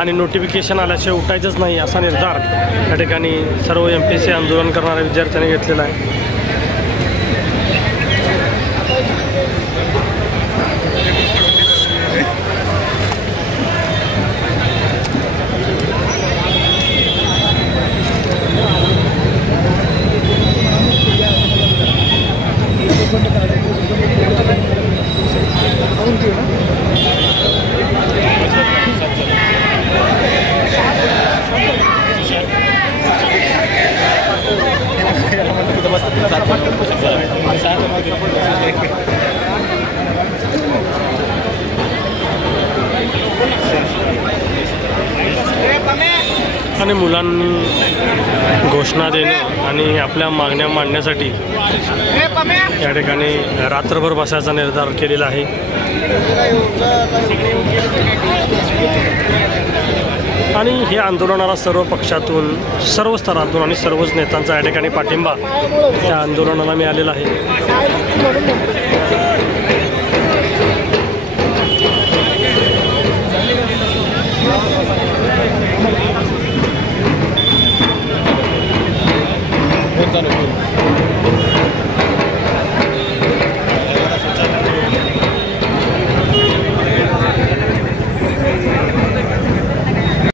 आणि नोटिफिकेशन आल्याशिवाय उठायचंच नाही असा निर्धार या ठिकाणी सर्व MPSC आंदोलन करणाऱ्या विद्यार्थ्यांनी घेतलेला आहे। आणि मुलांनी घोषणा देणं आणि आपल्या मागण्या मांडण्यासाठी या ठिकाणी रात्रभर बसायचा निर्धार केलेला आहे। आणि हे आंदोलनाला सर्व पक्षातून सर्व स्तरातून आणि सर्वच नेत्यांचा या ठिकाणी पाठिंबा त्या आंदोलनाला मिळालेला आहे।